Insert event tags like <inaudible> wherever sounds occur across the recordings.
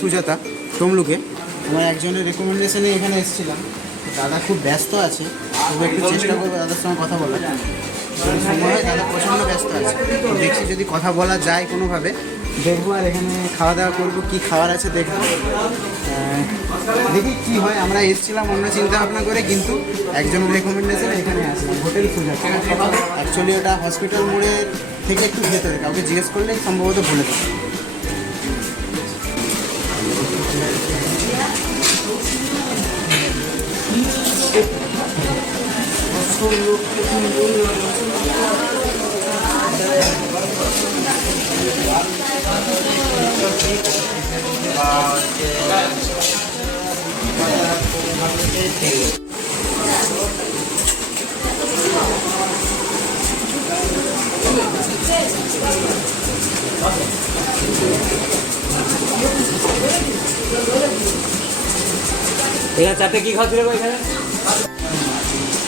সুজাতা তমলুকে আমার একজনের রেকমেন্ডেশনে এখানে এসেছিলাম। দাদা খুব ব্যস্ত আছে, তবু একটু চেষ্টা করব দাদার সঙ্গে কথা বলার। সময় দাদা প্রচণ্ড ব্যস্ত আছে। দেখছি যদি কথা বলা যায় কোনোভাবে। দেখব আর এখানে খাওয়া দাওয়া করব, কী খাবার আছে দেখব। দেখি কী হয়, আমরা এসেছিলাম অন্য চিন্তা ভাবনা করে, কিন্তু একজন রেকমেন্ডেশন এখানে আসলাম হোটেল সুজাতা। অ্যাকচুয়ালি ওটা হসপিটাল মোড়ে থেকে একটু ভেতরে, কাউকে জিজ্ঞেস করলে সম্ভবত বলে দেবে এখানে চারটে কি খাচ্ছিল গো এখানে?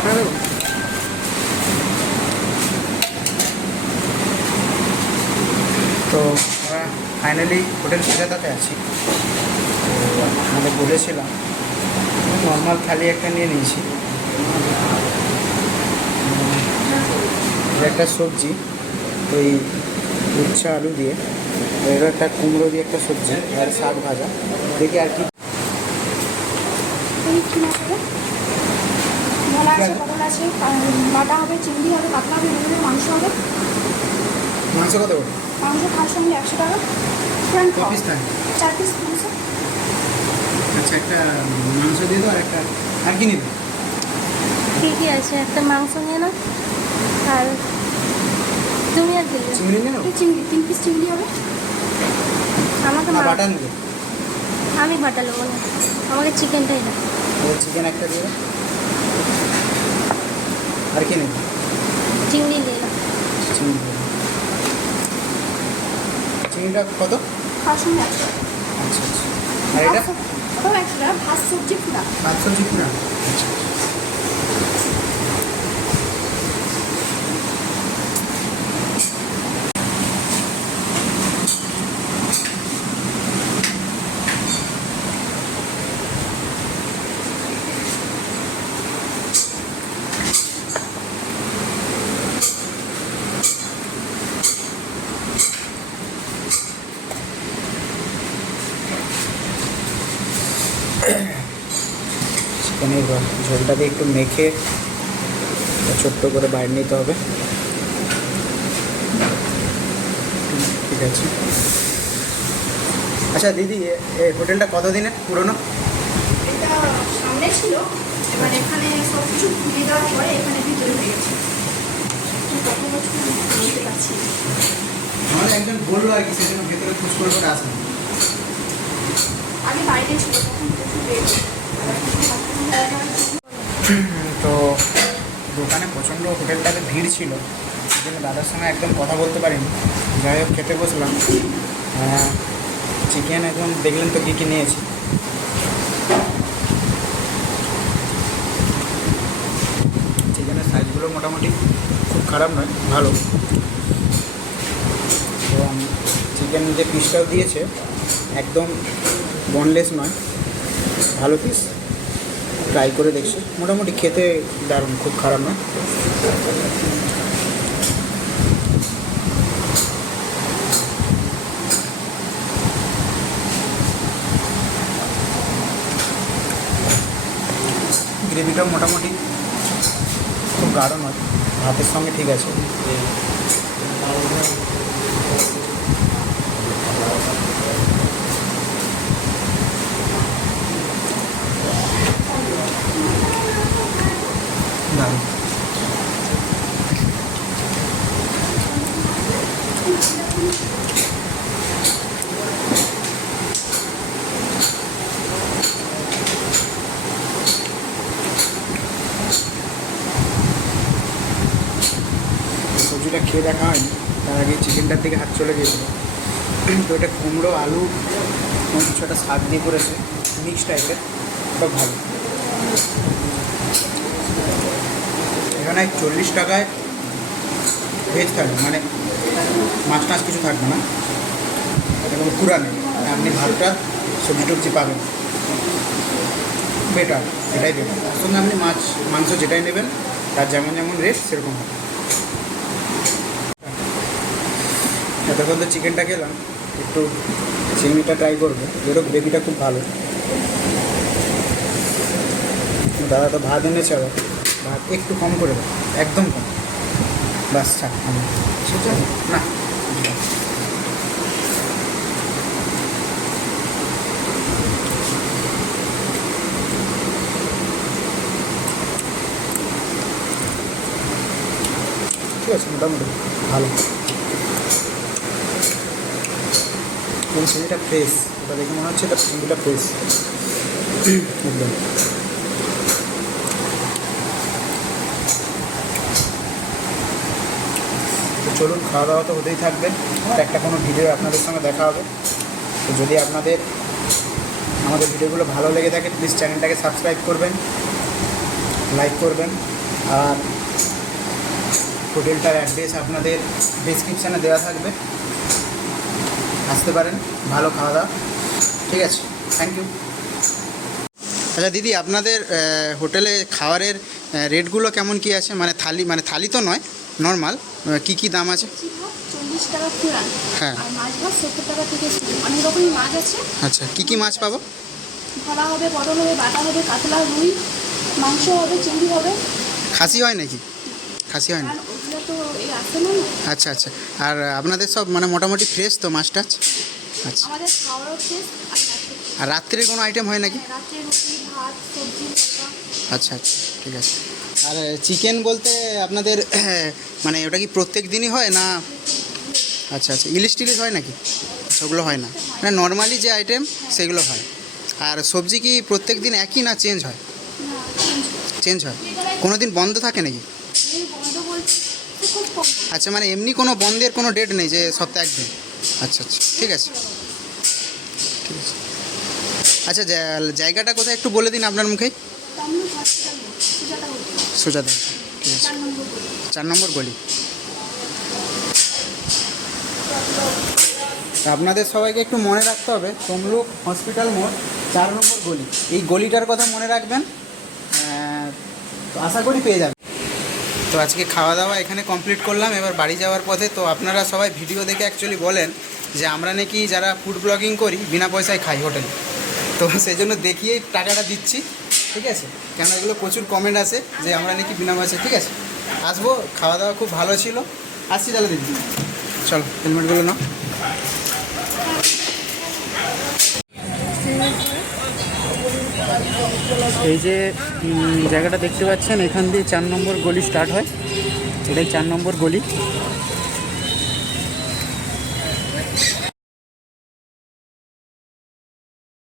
তো আমরা ফাইনালি হোটেল সুজাতাতে আছি। আমাদের বলেছিলাম নর্মাল থালি একটা নিয়ে নিয়েছি। একটা সবজি, ওই উচ্ছা আলু দিয়ে এটা একটা কুমড়ো দিয়ে একটা সবজি, আর শাক ভাজা। দেখি আর কি এই কি মাছ হবে? ভোলা আছে পটল আছে বাটা হবে চিংড়ি হবে কাতলা হবে বিভিন্ন মাংস হবে। মাংস কত মাংস খাওয়ার সঙ্গে একশো টাকা। চার পিস মাংস আচ্ছা একটা মাংস দিয়ে দাও আর একটা আর কি নিবে? কী কী আছে? একটা মাংস নিয়ে নাও আর তুমি আর দিলে। চিংড়ি নিয়ে নাও? চিংড়ি তিন পিস চিংড়ি হবে। আমাকে বাটা নেবে? আমি বাটা নেব না। আমাকে চিকেনটাই দাও। চিকেন একটা দিয়ে দাও। আর কি নেই চিংড়ি নিয়ে চিংড়ি চিংড়িটা কত? সঙ্গে আচ্ছা আচ্ছা। আর এটা? ভাত সবজি পুরা। ভাত সবজি পুরা। আচ্ছা। চিকেনের ঝোলটাকে একটু মেখে ছোট্ট করে বাইরে নিতে হবে। ঠিক আছে। আচ্ছা দিদি এ- এই হোটেলটা কতদিনের? পুরনো? এটা সামনে ছিল। এবার এখানে সব কিছু দেওয়ার পরে এখানে ভিতরে হয়ে গেছে। আমাদের একজন বলল আর কি সেজন্য ভেতরে খোঁজ করে করে আসেন হয়ে তো দোকানে প্রচণ্ড হোটেলটাতে ভিড় ছিল জন্য দাদার সঙ্গে একদম কথা বলতে পারিনি। যাই হোক, খেতে বসলাম। চিকেন একদম দেখলেন তো কী কী নিয়েছি। চিকেনের সাইজগুলো মোটামুটি খুব খারাপ নয়, ভালো। এবং চিকেন যে পিসটাও দিয়েছে, একদম বনলেস নয়। ভালো পিস ট্রাই করে দেখছি। মোটামুটি খেতে দারুণ, খুব খারাপ নয়। গ্রেভিটাও মোটামুটি খুব গাঢ় নয়। ভাতের সঙ্গে ঠিক আছে। সবজিটা খেয়ে দেখা হয়নি, তার আগে চিকেনটার দিকে হাত চলে গিয়েছিল। তো এটা কুমড়ো, আলু কিছু একটা স্বাদ দিয়ে করেছে, মিক্স টাইপের বা ভালো। এখানে চল্লিশ টাকায় ভেজ থাকবে মানে মাছ টাছ কিছু থাকবে না। এবং পুরা নেই আপনি ভাতটা, সবজি টবজি পাবেন। বেটার, এটাই দেবেন। তার সঙ্গে আপনি মাছ, মাংস যেটাই নেবেন, তার যেমন যেমন রেট সেরকম হবে। এতক্ষণ তো চিকেনটা খেলাম, একটু চিংড়িটা ট্রাই করব এরও গ্রেভিটা খুব ভালো। দাদা তো ভাত এনেছে আবার। ভাত একটু কম করে দাও একদম কম। বাস থাক সেটা? না। ঠিক আছে মোটামুটি ভালো। এবং ফ্রেশ ওটা দেখে মনে হচ্ছে এটা চিংড়িটা ফ্রেশ একদম। চলুন খাওয়া দাওয়া তো হতেই থাকবে। একটা কোনো ভিডিও আপনাদের সঙ্গে দেখা হবে। তো যদি আপনাদের, আমাদের ভিডিওগুলো ভালো লেগে থাকে প্লিজ চ্যানেলটাকে সাবস্ক্রাইব করবেন লাইক করবেন, আর হোটেলটার অ্যাড্রেস আপনাদের ডিসক্রিপশানে দেওয়া থাকবে। আসতে পারেন, ভালো খাওয়া দাওয়া ঠিক আছে থ্যাংক ইউ আচ্ছা দিদি, আপনাদের হোটেলে খাবারের রেটগুলো কেমন কি আছে? মানে থালি মানে থালি তো নয় নর্মাল কি কি দাম আছে? চল্লিশ টাকা পুরান হ্যাঁ। আর মাছ ভাত সত্তর টাকা থেকে অনেক রকমের মাছ আছে। আচ্ছা কি কি মাছ পাবো? ভরা হবে পটল হবে বাটা হবে কাতলা রুই মাংস হবে চিংড়ি হবে। খাসি হয় নাকি? খাসি হয় না। আচ্ছা আচ্ছা। আর আপনাদের সব মানে মোটামুটি ফ্রেশ তো মাছ টাছ? আচ্ছা। আর রাত্রে। কোনো আইটেম হয় নাকি? রাত্রে রুটি ভাত সবজি আচ্ছা আচ্ছা ঠিক আছে। আর চিকেন বলতে আপনাদের <clears throat> মানে ওটা কি প্রত্যেক দিনই হয় না? আচ্ছা আচ্ছা ইলিশ টিলিশ হয় নাকি? সেগুলো হয় না। মানে নর্মালি যে আইটেম সেগুলো হয়। আর সবজি কি প্রত্যেক দিন একই না চেঞ্জ হয়? চেঞ্জ হয়। কোনো দিন বন্ধ থাকে নাকি? আচ্ছা মানে এমনি কোনো বন্ধের কোনো ডেট নেই যে সপ্তাহে একদিন। আচ্ছা আচ্ছা ঠিক আছে। ঠিক আছে। আচ্ছা জায়গাটা কোথায় একটু বলে দিন আপনার মুখেই সুজাতা ঠিক আছে। চার নম্বর গলি। আপনাদের সবাইকে একটু মনে রাখতে হবে, তমলুক হসপিটাল মোড় চার নম্বর গলি। এই গলিটার কথা মনে রাখবেন তো আশা করি পেয়ে যাবেন। তো আজকে খাওয়া দাওয়া এখানে কমপ্লিট করলাম, এবার বাড়ি যাওয়ার পথে তো আপনারা সবাই ভিডিও দেখে অ্যাকচুয়ালি বলেন যে আমরা নাকি যারা ফুড ব্লগিং করি, বিনা পয়সায় খাই হোটেলে। তো সেই জন্য দেখিয়েই টাকাটা দিচ্ছি। ঠিক আছে? কেন এগুলো প্রচুর কমেন্ট আছে যে আমরা নাকি বিনা পয়সায় ঠিক আছে? আসব, খাওয়া দাওয়া খুব ভালো ছিল। আসছি তাহলে দিদি। চলো হেলমেটগুলো নাও। এই যে জায়গাটা দেখতে পাচ্ছেন, এখান দিয়ে চার নম্বর গলি স্টার্ট হয়। এটাই চার নম্বর গলি।